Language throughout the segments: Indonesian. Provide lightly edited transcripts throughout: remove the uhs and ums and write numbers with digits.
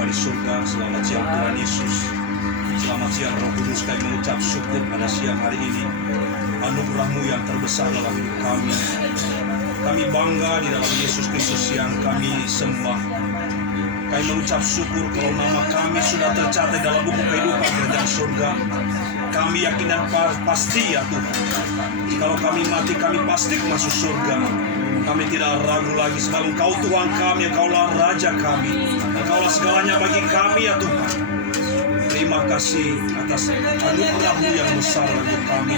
Bapa di surga, selamat siang Tuhan Yesus. Selamat siang Roh Kudus, kami mengucap syukur pada siang hari ini. Anugerah-Mu yang terbesar dalam hidup kami. Kami bangga di dalam Yesus Kristus yang kami sembah. Kami mengucap syukur kalau nama kami sudah tercatat dalam buku kehidupan kerajaan surga. Kami yakin dan pasti ya Tuhan, kalau kami mati kami pasti masuk surga. Kami tidak ragu lagi sebab Engkau Tuhan kami, Engkaulah Raja kami, Engkaulah segalanya bagi kami ya Tuhan. Terima kasih atas anugerah-Mu yang besar bagi kami.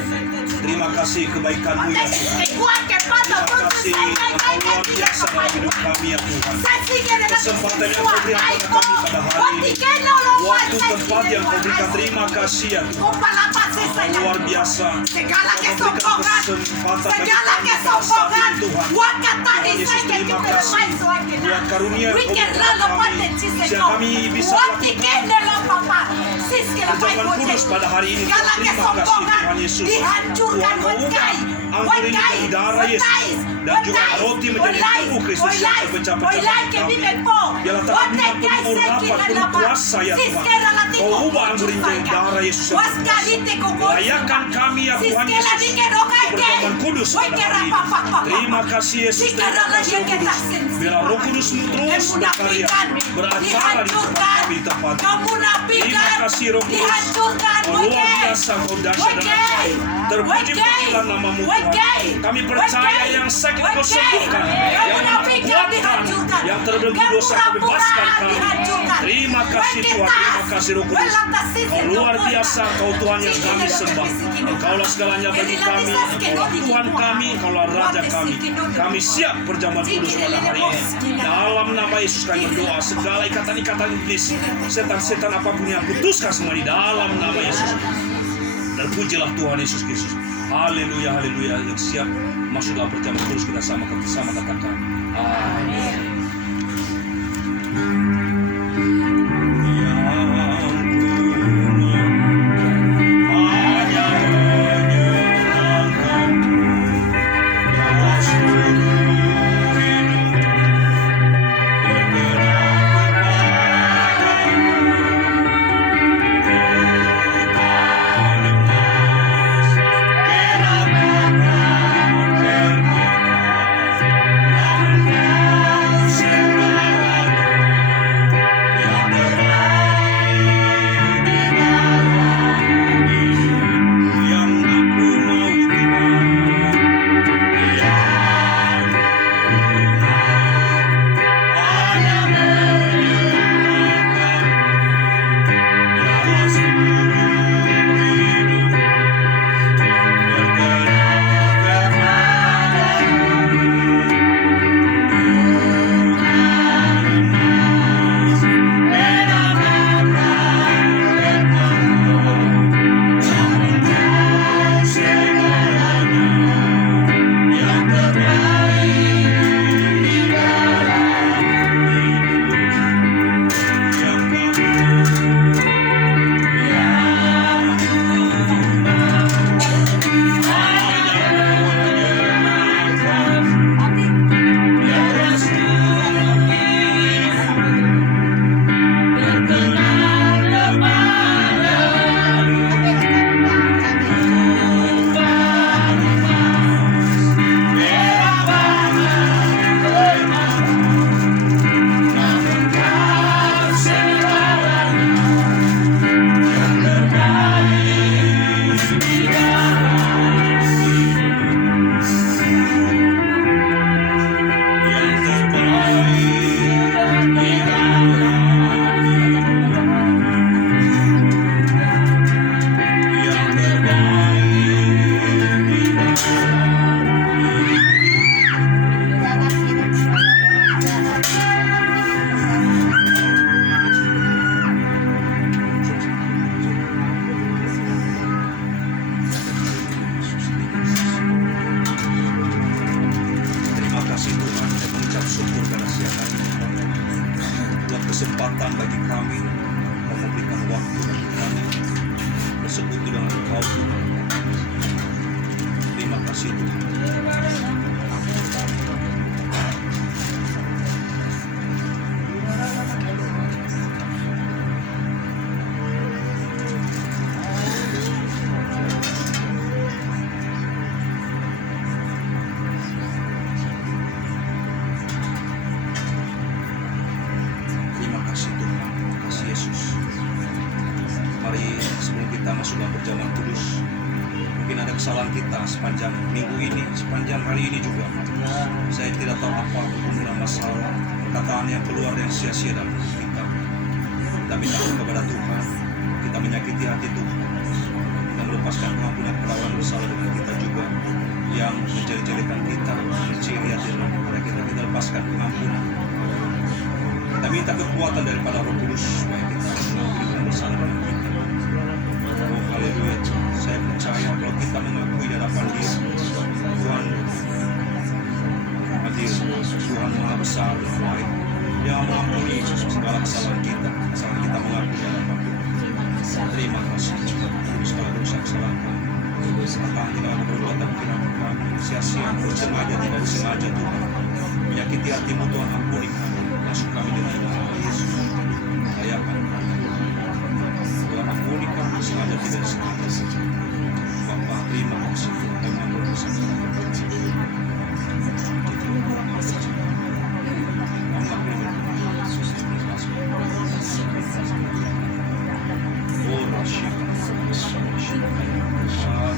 Terima kasih kebaikan-Mu ya Tuhan. Terima kasih Engkau luar biasa dalam hidup kami ya Tuhan. Kesempatan yang Kau berikan kepada kami pada hari ini, waktu tempat yang Kau berikan, terima kasih ya Tuhan. Engkau luar biasa. Segala Kau berikan kesombongan, kesempatan bagi segala kami pada saat kesombongan, ini Tuhan. wakata Tuhan Yesus, terima kasih buat karunia yang Kau berikan kepada kami, sehingga kami bisa perjamuan kudus pada hari ini. segala Terima kasih kesombongan Tuhan Yesus. dihancurkan, Tuhan ubah anggur ini menjadi darah Yesus, dan juga roti menjadi tubuh Kristus yang terpecah-pecah bagi kami. Biarlah tangan Tuhan penuh rapat, penuh kuasa ya Tuhan. Kau ubah anggur ini menjadi darah Yesus yang berkuasa. Layakan kami ya Tuhan Yesus perjamuan kudus pada hari ini. Terima kasih Yesus, terima kasih Roh Kudus. Biarlah Roh Kudus-Mu terus berkarya, beracara di tempat kami di tempat ini. Terima kasih Roh Kudus. Kau luar biasa, Kau dahsyat dan ajaib. Terpuji-pujilah nama-Mu Tuhan. Kami percaya yang sakit Kau sembuhkan, yang kuatkan, yang terbelenggu dosa Kau bebaskan kami. Terima kasih Tuhan, terima kasih Roh Kudus. Kau luar biasa, Kau Tuhan yang kami sembah. Engkaulah segalanya bagi kami, Engkaulah Tuhan kami, Engkaulah Raja kami. Kami siap perjamuan kudus pada hari ini. Dalam nama Yesus kami berdoa, segala ikatan-ikatan iblis, setan-setan apapun yang putuskan semua di dalam nama Yesus. Terpujilah Tuhan Yesus Kristus. Haleluya, haleluya. Yang siap masuk dalam perjamuan kudus, kita sama-sama katakan amin. Kesempatan bagi kami memberikan waktu bagi kami bersekutu dengan Engkau Tuhan. Terima kasih Tuhan. kita masuk dalam perjamuan kudus. Mungkin ada kesalahan kita sepanjang minggu ini, sepanjang hari ini juga. Saya tidak tahu apa pergumulan masalah, perkataan yang keluar yang sia-sia dalam hidup kita. Kita minta kepada Tuhan, kita menyakiti hati Tuhan, kita melepaskan pengampunan perawan bersalah dengan kita juga yang menjadi-jadikan kita, menciri hati dalam kepada kita. Kita lepaskan pengampunan. Kita minta kekuatan daripada Roh Kudus supaya kita mengampuni bersalah dengan kita. Oh haleluya, saya percaya kalau kita mengakui di hadapan Dia, Tuhan hadir, Tuhan Maha Besar dan baik. Dia mengampuni segala kesalahan kita mengakui di hadapan Tuhan. Terima kasih segala dosa kesalahan kami. Apakah tidak ada perbuatan pikiran kami sia-sia, sengaja tidak disengaja Tuhan menyakiti hati-Mu Tuhan, ampuni kami. Masuk kami dengan nama Yesus, layakan kami Tuhan, ampuni kami sengaja tidak disengaja. Bapa, terima kasih kami yang bersama.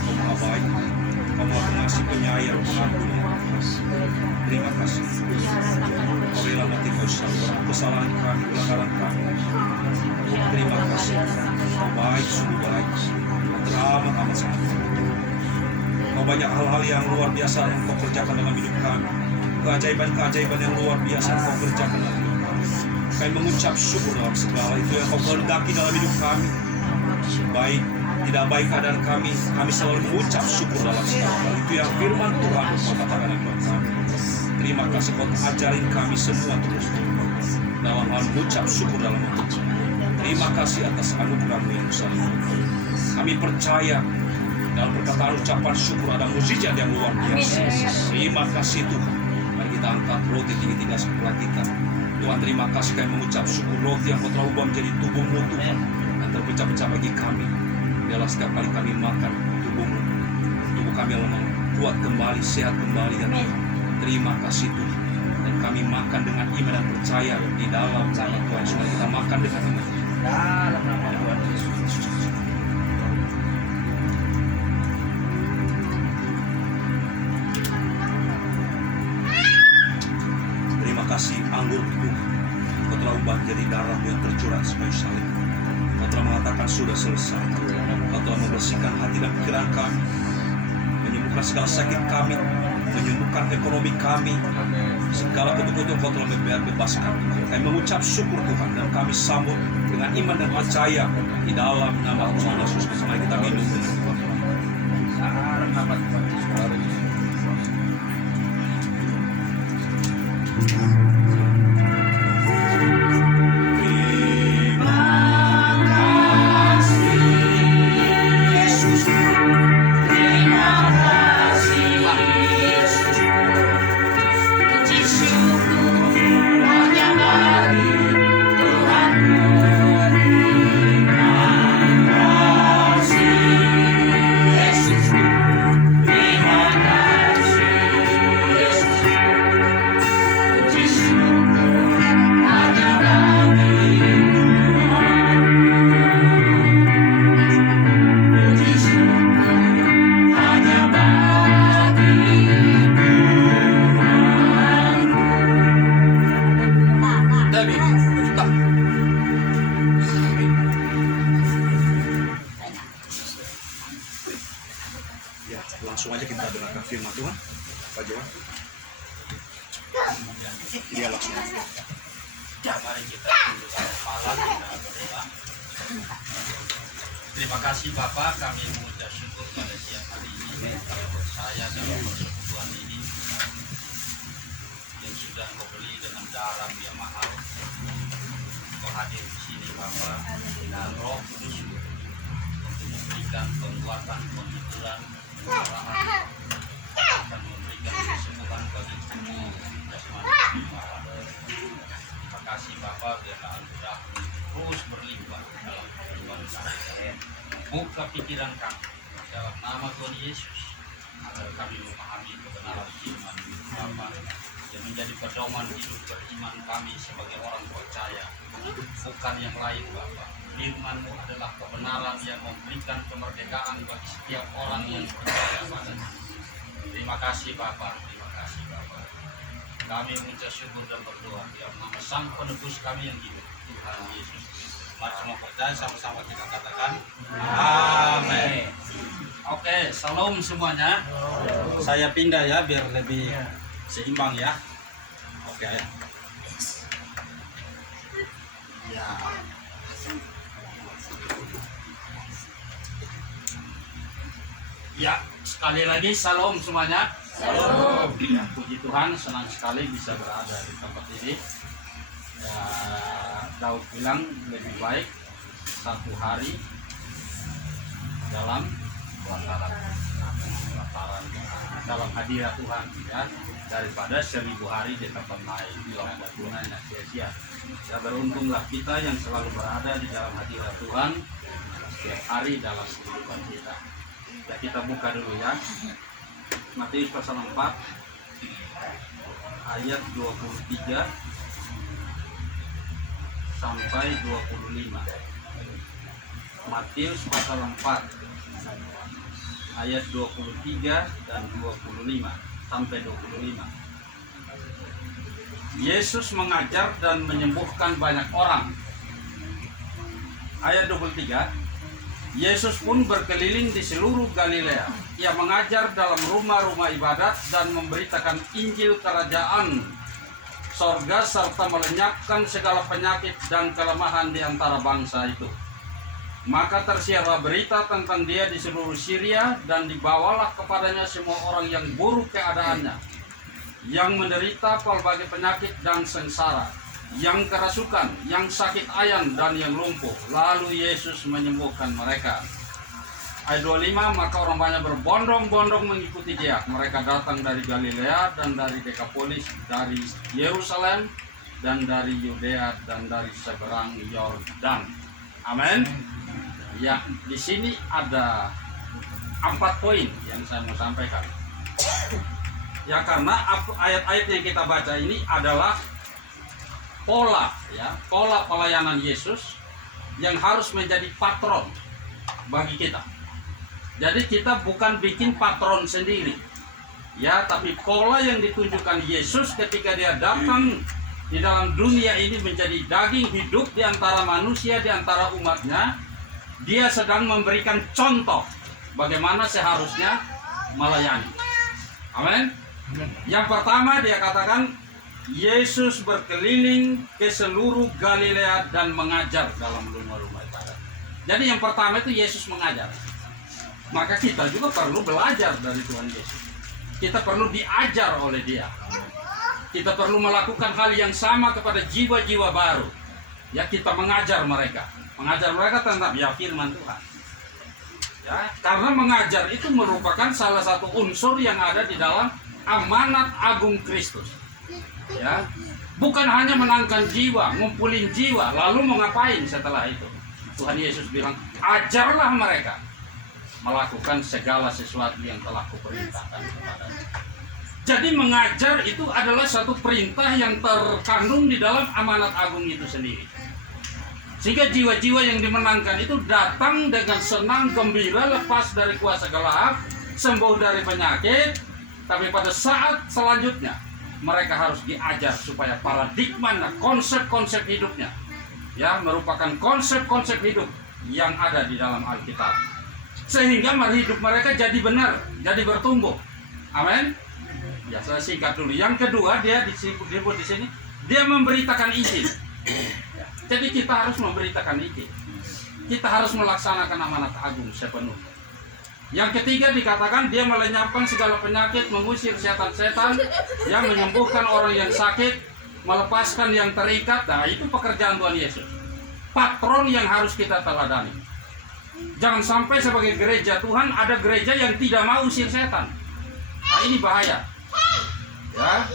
Kamu baik, kamu pengasih penyayang, pengampuni. Terima kasih. Kau rela mati kau sabar kesalahan kami, pelanggaran kami. Terima kasih. Kau baik, sungguh baik. Teramat sangat. Kau banyak hal-hal yang luar biasa yang kau kerjakan dalam hidup kami. Keajaiban-keajaiban yang luar biasa yang kau kerjakan dalam hidup kami. Kami mengucap syukur dalam segala itu yang kau kehendaki dalam hidup kami. Baik, tidak baik keadaan kami selalu mengucap syukur dalam segala hal. Itu yang firman Tuhan katakan kepada kami. Terima kasih kau ajarin kami semua terus dalam hal mengucap syukur dalam hidup. Terima kasih atas anugerah-Mu yang besar. Kami percaya dalam perkataan ucapan syukur ada mukjizat yang luar biasa. Terima kasih Tuhan. Mari kita angkat roti tinggi-tinggi sebelah kita. Tuhan, terima kasih kami mengucap syukur roti yang kau telah ubah menjadi tubuh-Mu Tuhan, yang terpecah-pecah bagi kami. Biarlah setiap kali kami makan tubuh-Mu, tubuh kami lemah, kuat kembali, sehat kembali ya Tuhan. Terima kasih Tuhan. Dan kami makan dengan iman dan percaya di dalam nama Tuhan. Supaya kita makan dengan iman. Dalam nama Tuhan Yesus. Terima kasih anggur Tuhan. Kau telah ubah jadi darah-Mu yang tercurah sebagai salib. Kau telah mengatakan sudah selesai. Kau telah membersihkan hati dan pikiran kami, menyembuhkan segala sakit kami, menyembuhkan ekonomi kami, segala kebutuhan Kau telah bebaskan. Kami mengucap syukur Tuhan dan kami sambut dengan iman dan percaya di dalam nama Tuhan Yesus. Mari kita minum dengan Tuhan. Nama Tuhan Yesus. Langsung aja kita dengarkan firman Tuhan. Pak Johan. Iya langsung. Mari kita malam kita berdoa. Terima kasih Bapak, kami mengucap syukur pada siang hari ini. Percaya dalam persekutuan ini yang sudah Kau beli dengan darah yang mahal. Kau hadir di sini Bapak dan Roh Kudus untuk memberikan penguatan, penghiburan, pencerahan, akan memberikan kesembuhan bagi tubuh jasmani Bapak. Terima kasih Bapak, biarlah anugerah-Mu terus berlimpah dalam kehidupan kami. Buka pikiran kami dalam nama Tuhan Yesus agar kami memahami kebenaran firman Bapa yang menjadi pedoman hidup beriman kami sebagai orang percaya. Bukan yang lain Bapa. Firman-Mu adalah kebenaran yang memberikan kemerdekaan bagi setiap orang yang percaya padanya. Terima kasih Bapa, terima kasih Bapa. Kami mengucap syukur dan berdoa di dalam nama Sang Penebus kami yang hidup, Tuhan Yesus Kristus. Mari semua percaya, sama-sama kita katakan amin. Oke, salam semuanya. Saya pindah ya biar lebih seimbang ya. Oke. Ya. Ya, sekali lagi salam semuanya. Salam. Ya, puji Tuhan, senang sekali bisa berada di tempat ini. Ya, Daud bilang lebih baik satu hari dalam pelataran dalam hadirat Tuhan ya, daripada 1000 hari di tempat lain yang ada gunanya sia-sia. Ya, beruntunglah kita yang selalu berada di dalam hadirat Tuhan setiap hari dalam kehidupan kita. Ya, kita buka dulu ya. Matius pasal 4 ayat 23 sampai 25. Matius pasal 4 ayat 23 dan 25 sampai 25. Yesus mengajar dan menyembuhkan banyak orang. Ayat 23. Yesus pun berkeliling di seluruh Galilea. Ia mengajar dalam rumah-rumah ibadat dan memberitakan Injil kerajaan sorga serta melenyapkan segala penyakit dan kelemahan di antara bangsa itu. Maka tersiarlah berita tentang dia di seluruh Syria dan dibawalah kepadanya semua orang yang buruk keadaannya, yang menderita pelbagai penyakit dan sengsara, yang kerasukan, yang sakit ayan dan yang lumpuh. Lalu Yesus menyembuhkan mereka. Ayat 25, maka orang banyak berbondong-bondong mengikuti dia. Mereka datang dari Galilea dan dari Dekapolis, dari Yerusalem dan dari Yudea dan dari seberang Yordan. Amin. Ya, di sini ada 4 poin yang saya mau sampaikan. Ya, karena ayat-ayat yang kita baca ini adalah pola pelayanan Yesus yang harus menjadi patron bagi kita. Jadi kita bukan bikin patron sendiri, ya, tapi pola yang ditunjukkan Yesus ketika dia datang di dalam dunia ini menjadi daging hidup di antara manusia, di antara umatnya. Dia sedang memberikan contoh bagaimana seharusnya melayani. Amin. Yang pertama dia katakan Yesus berkeliling ke seluruh Galilea dan mengajar dalam rumah-rumah ibadat. Jadi yang pertama itu Yesus mengajar. Maka kita juga perlu belajar dari Tuhan Yesus. Kita perlu diajar oleh Dia. Kita perlu melakukan hal yang sama kepada jiwa-jiwa baru. Ya, kita mengajar mereka. Mengajar mereka tentang firman Tuhan. Ya, karena mengajar itu merupakan salah satu unsur yang ada di dalam amanat agung Kristus. Ya, bukan hanya menangkan jiwa, ngumpulin jiwa, lalu mau ngapain setelah itu? Tuhan Yesus bilang, ajarlah mereka melakukan segala sesuatu yang telah kuperintahkan kepadanya. Jadi mengajar itu adalah satu perintah yang terkandung di dalam amanat agung itu sendiri. Sehingga jiwa-jiwa yang dimenangkan itu datang dengan senang gembira, lepas dari kuasa gelap, sembuh dari penyakit. Tapi pada saat selanjutnya mereka harus diajar supaya paradigma, konsep-konsep hidupnya, ya, merupakan konsep-konsep hidup yang ada di dalam Alkitab, sehingga hidup mereka jadi benar, jadi bertumbuh. Amin. Ya, saya singkat dulu. Yang kedua, dia disebut di sini, dia memberitakan Injil. Jadi kita harus memberitakan Injil. Kita harus melaksanakan amanat agung sepenuhnya. Yang ketiga dikatakan dia melenyapkan segala penyakit, mengusir setan-setan, yang menyembuhkan orang yang sakit, melepaskan yang terikat. Nah, itu pekerjaan Tuhan Yesus. Patron yang harus kita teladani. Jangan sampai sebagai gereja Tuhan ada gereja yang tidak mau usir setan. Nah, ini bahaya. Ya.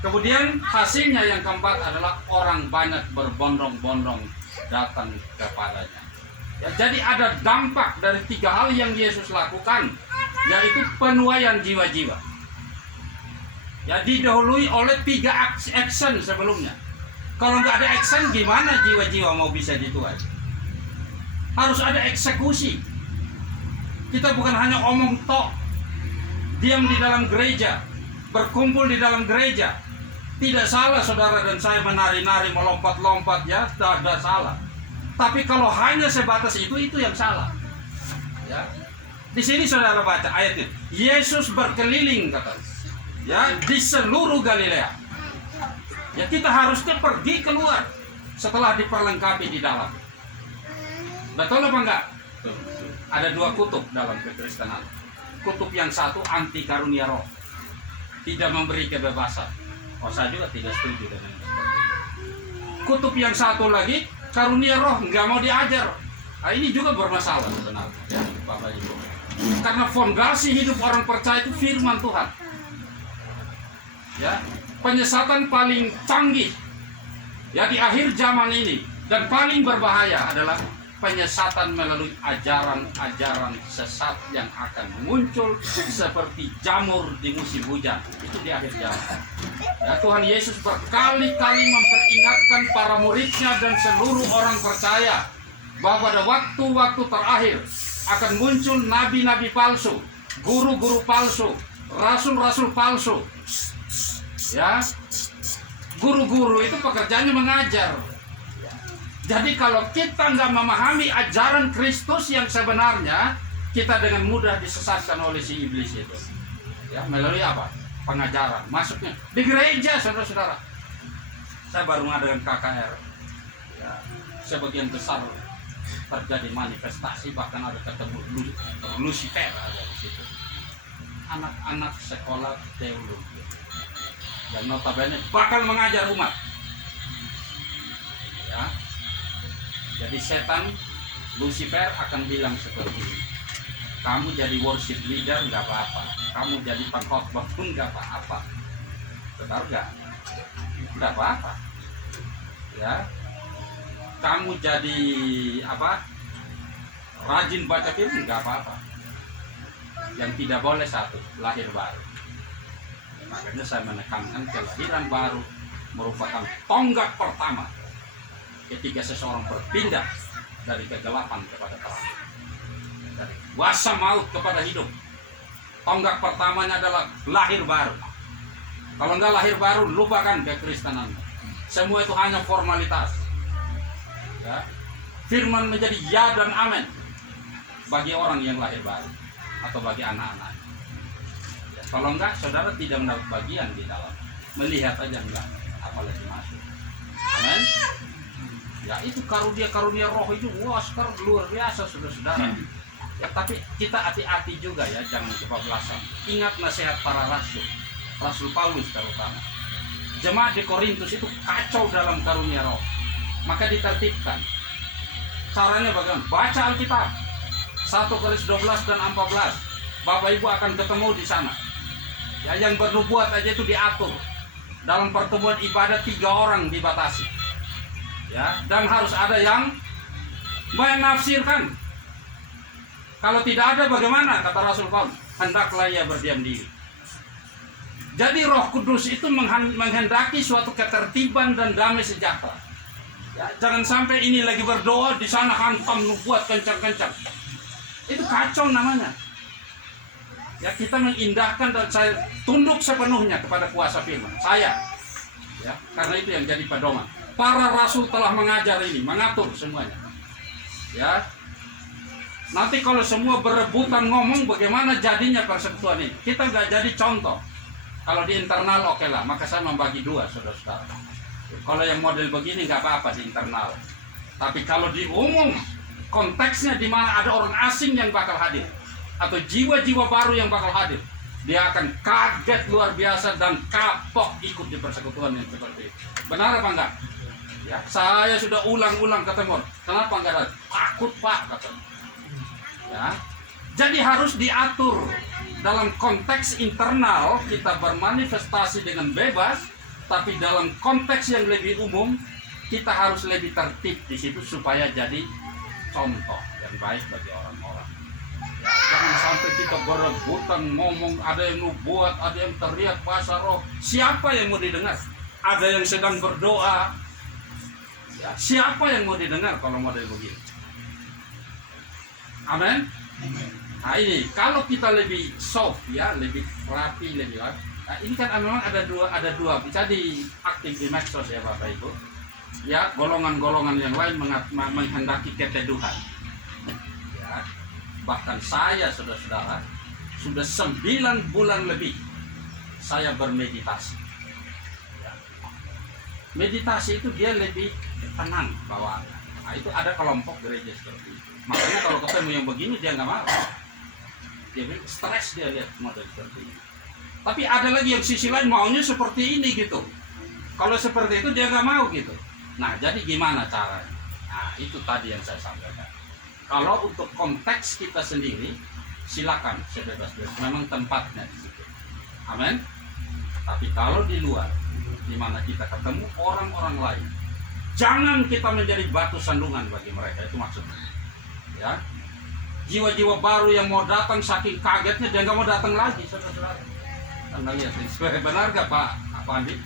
Kemudian hasilnya yang keempat adalah orang banyak berbondong-bondong datang kepadanya. Ya, jadi ada dampak dari 3 hal yang Yesus lakukan, yaitu penuaian jiwa-jiwa. Ya, didahului oleh 3 action sebelumnya. Kalau nggak ada action, gimana jiwa-jiwa mau bisa dituai? Harus ada eksekusi. Kita bukan hanya omong tok, diam di dalam gereja, berkumpul di dalam gereja. Tidak salah saudara dan saya menari-nari, melompat-lompat, ya, tidak salah. Tapi kalau hanya sebatas itu yang salah. Ya. Di sini saudara baca ayatnya. Yesus berkeliling, kata. Ya, di seluruh Galilea. Ya, kita harusnya pergi keluar setelah diperlengkapi di dalam. Betul apa enggak? Ada 2 kutub dalam kekristenan. Kutub yang satu anti karunia roh, tidak memberi kebebasan. Saya juga tidak setuju dengan seperti itu. Kutub yang satu lagi karunia roh, nggak mau diajar. Nah, ini juga bermasalah sebenarnya, ya, Bapak Ibu. Karena fondasi hidup orang percaya itu firman Tuhan. Ya, penyesatan paling canggih ya di akhir zaman ini dan paling berbahaya adalah penyesatan melalui ajaran-ajaran sesat yang akan muncul seperti jamur di musim hujan. Itu di akhir zaman. Ya, Tuhan Yesus berkali-kali memperingatkan para muridnya dan seluruh orang percaya bahwa pada waktu-waktu terakhir akan muncul nabi-nabi palsu, guru-guru palsu, rasul-rasul palsu. Ya, guru-guru itu pekerjaannya mengajar. Jadi kalau kita nggak memahami ajaran Kristus yang sebenarnya, kita dengan mudah disesatkan oleh si iblis itu. Ya, melalui apa? Pengajaran. Masuknya di gereja, saudara-saudara. Saya baru mengadakan KKR. Ya, sebagian besar terjadi manifestasi, bahkan ada ketemu Lucifer ada di situ. Anak-anak sekolah teologi yang notabene bakal mengajar umat. Ya. Jadi setan Lucifer akan bilang seperti ini. Kamu jadi worship leader nggak apa-apa, kamu jadi pengkhotbah pun nggak apa-apa. Betul nggak? Nggak apa-apa. Ya. Kamu jadi apa? Rajin baca firman nggak apa-apa. Yang tidak boleh satu, lahir baru. Makanya saya menekankan kelahiran baru merupakan tonggak pertama ketika seseorang berpindah dari kegelapan kepada terang, dari kuasa maut kepada hidup. Tonggak pertamanya adalah lahir baru. Kalau enggak lahir baru, lupakan kekristenan. Semua itu hanya formalitas. Ya. Firman menjadi ya dan amin bagi orang yang lahir baru atau bagi anak-anak. Ya, kalau enggak, saudara tidak mendapat bagian di dalam. Melihat aja enggak, apalagi masuk. Amin. Ya, itu karunia roh itu, wah, sekarang luar biasa, saudara-saudara. Ya, tapi kita hati-hati juga ya, jangan kebablasan. Ingat nasihat para rasul, Rasul Paulus terutama. Jemaat di Korintus itu kacau dalam karunia roh. Maka ditertibkan. Caranya bagaimana? Baca Alkitab. 1 Korintus 12 dan 14. Bapak Ibu akan ketemu di sana. Ya, yang bernubuat aja itu diatur. Dalam pertemuan ibadah 3 orang dibatasi. Ya, dan harus ada yang menafsirkan. Kalau tidak ada bagaimana? Kata Rasul Paulus, hendaklah ia berdiam diri. Jadi Roh Kudus itu menghendaki suatu ketertiban dan damai sejahtera. Ya, jangan sampai ini lagi berdoa, di sana hantam nubuat kencang-kencang. Itu kacau namanya. Ya, kita mengindahkan dan saya tunduk sepenuhnya kepada kuasa firman. Saya. Ya, karena itu yang jadi pedoman. Para rasul telah mengajar ini, mengatur semuanya. Ya. Nanti kalau semua berebutan ngomong, bagaimana jadinya persekutuan ini? Kita nggak jadi contoh. Kalau di internal oke lah, maka saya membagi 2, saudara-saudara. Kalau yang model begini nggak apa-apa di internal. Tapi kalau di umum, konteksnya di mana ada orang asing yang bakal hadir, atau jiwa-jiwa baru yang bakal hadir, dia akan kaget luar biasa dan kapok ikut di persekutuan yang seperti itu. Benar apa enggak? Ya, saya sudah ulang-ulang ketemu. Kenapa enggak ada? Takut Pak, katanya. Ya, jadi harus diatur dalam konteks internal kita bermanifestasi dengan bebas, tapi dalam konteks yang lebih umum kita harus lebih tertib di situ supaya jadi contoh yang baik bagi orang-orang. Jangan sampai kita berebutan ngomong, ada yang nubuat, ada yang teriak bahasa roh. Siapa yang mau didengar? Ada yang sedang berdoa. Ya, siapa yang mau didengar kalau model begini? Amin. Nah ini, kalau kita lebih soft ya, lebih rapi, lebih nah, ini kan memang ada dua bisa diaktif di medsos ya Bapak Ibu. Ya, golongan-golongan yang lain menghendaki keteduhan. Ya, bahkan saya saudara-saudara sudah 9 bulan lebih saya bermeditasi. Ya. Meditasi itu dia lebih tenang bawaannya. Nah, itu ada kelompok gereja seperti itu. Makanya kalau ketemu yang begini dia nggak mau. Dia stres, dia lihat model seperti ini. Tapi ada lagi yang sisi lain maunya seperti ini gitu. Kalau seperti itu dia nggak mau gitu. Nah jadi gimana caranya? Nah itu tadi yang saya sampaikan. Kalau untuk konteks kita sendiri silakan sebebas-bebas. Memang tempatnya di situ. Amin. Tapi kalau di luar, di mana kita ketemu orang-orang lain, jangan kita menjadi batu sandungan bagi mereka. Itu maksudnya. Ya. Jiwa-jiwa baru yang mau datang saking kagetnya dia nggak mau datang lagi, saudara-saudara. Anda lihat ini, benar gak Pak Andi?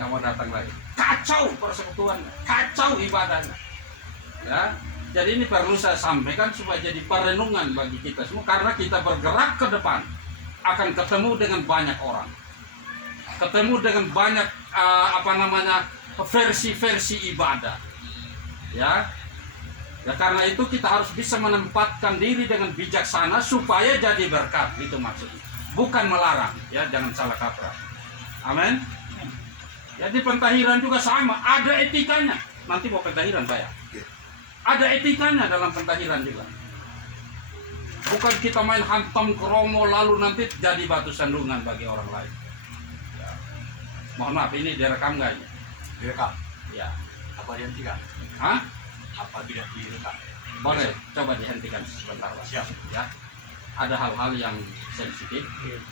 Nggak mau datang lagi. Kacau persekutuan, kacau ibadahnya. Ya, jadi ini perlu saya sampaikan supaya jadi perenungan bagi kita semua, karena kita bergerak ke depan akan ketemu dengan banyak orang, ketemu dengan banyak versi-versi ibadah. Ya. Ya karena itu kita harus bisa menempatkan diri dengan bijaksana supaya jadi berkat, itu maksudnya. Bukan melarang, ya jangan salah kaprah. Amin. Ya di pentahiran juga sama, ada etikanya. Nanti mau pentahiran bayar. Ada etikanya dalam pentahiran juga. Bukan kita main hantam kromo lalu nanti jadi batu sandungan bagi orang lain. Ya. Mohon maaf, ini direkam nggak ini? Direkam. Ya. Apa dihentikan? Hah? Apa tidak direkam? Boleh, coba dihentikan sebentar Pak. Siap. Ya. Ada hal-hal yang sensitif,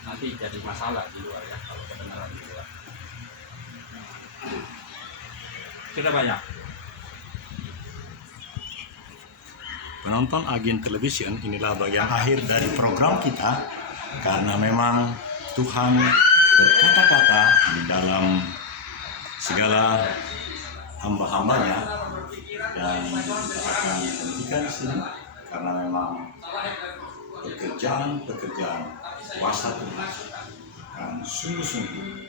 nanti jadi masalah di luar ya, kalau kebenaran di luar. Sudah banyak. Penonton Agen Television, inilah bagian akhir dari program kita, karena memang Tuhan berkata-kata di dalam segala hamba-hambanya, dan kita akan hentikan di sini karena memang pekerjaan kuasa Tuhan akan sungguh-sungguh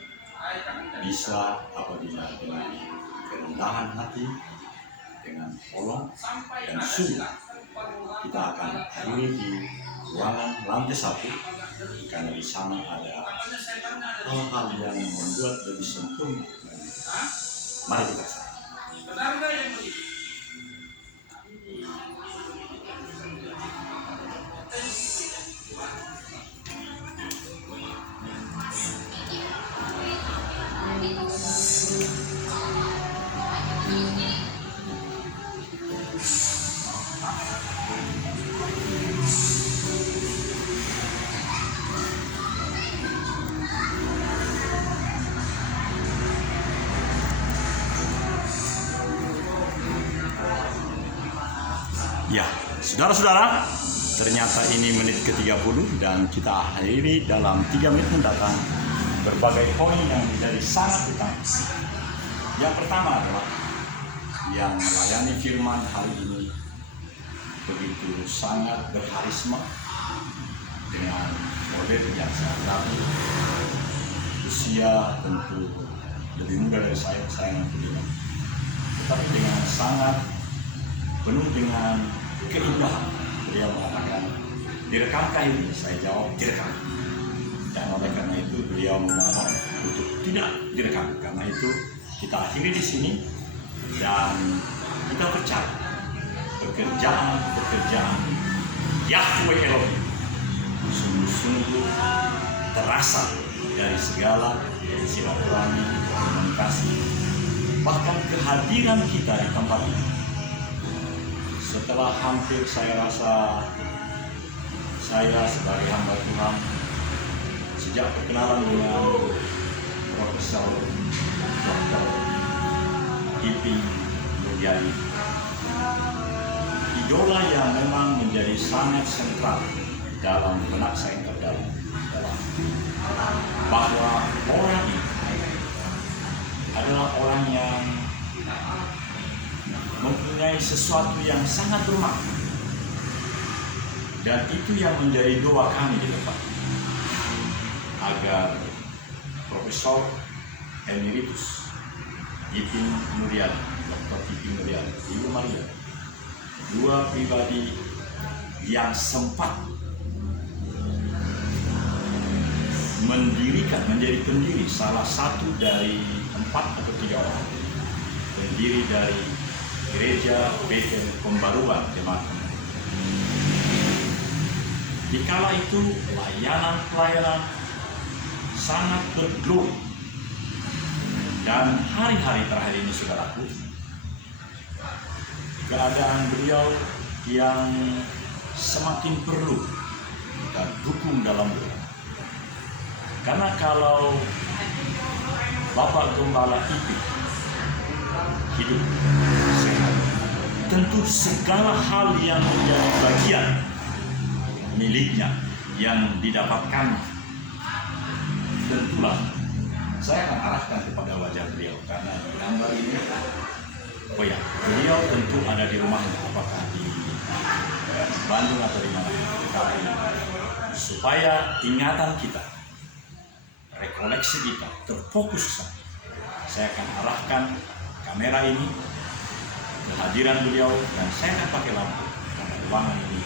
bisa apabila dengan kerendahan hati, dengan tolong dan sungguh kita akan akhiri di ruangan lantai 1, karena di sana ada hal-hal yang membuat lebih sempurna. Mari kita sana. Ya, saudara-saudara, ternyata ini menit ke-30 dan kita akhiri dalam 3 menit mendatang berbagai poin yang menjadi sangat utama. Yang pertama adalah yang melayani firman hari ini begitu sangat berharisma dengan model yang sangat rapi, usia tentu lebih muda dari saya 65, tetapi dengan sangat penuh dengan keindahan. Beliau mengatakan, direkamkah ini? Saya jawab, direkam. Dan oleh karena itu beliau memohon untuk tidak direkam. Karena itu kita akhiri di sini dan kita percaya pekerjaan Yahweh Elohim sungguh-sungguh terasa dari segala silaturahmi, komunikasi, bahkan kehadiran kita di tempat ini. Setelah hampir saya rasa saya sebagai hamba Tuhan sejak perkenalan dengan Profesor Dr. Iping Mulyadi, idola yang memang menjadi sangat sentral dalam benak saya yang terdalam bahwa orang ini adalah orang yang mempunyai sesuatu yang sangat bermakna, dan itu yang menjadi doa kami di depan, agar Profesor Emeritus Ipin Nuryani, Dr. Ipin Nuryani, Ibu Maria, dua pribadi yang sempat mendirikan, menjadi pendiri salah satu dari 4 atau 3 orang pendiri dari Gereja Bethel Pembaruan Jemaat. Di kala itu pelayanan sangat berglori, dan hari-hari terakhir ini, saudaraku, keadaan beliau yang semakin perlu kita dukung dalam doa. Karena kalau Bapak Gembala Ipin hidup sehat, tentu segala hal yang menjadi bagian miliknya yang didapatkan, tentulah saya akan arahkan kepada wajah beliau, karena di gambar ini, oh ya, beliau tentu ada di rumahnya, apakah di Bandung atau di mana, supaya ingatan kita, rekoleksi kita terfokus. Saya akan arahkan kamera ini kehadiran beliau, dan saya akan pakai lampu karena ruangan ini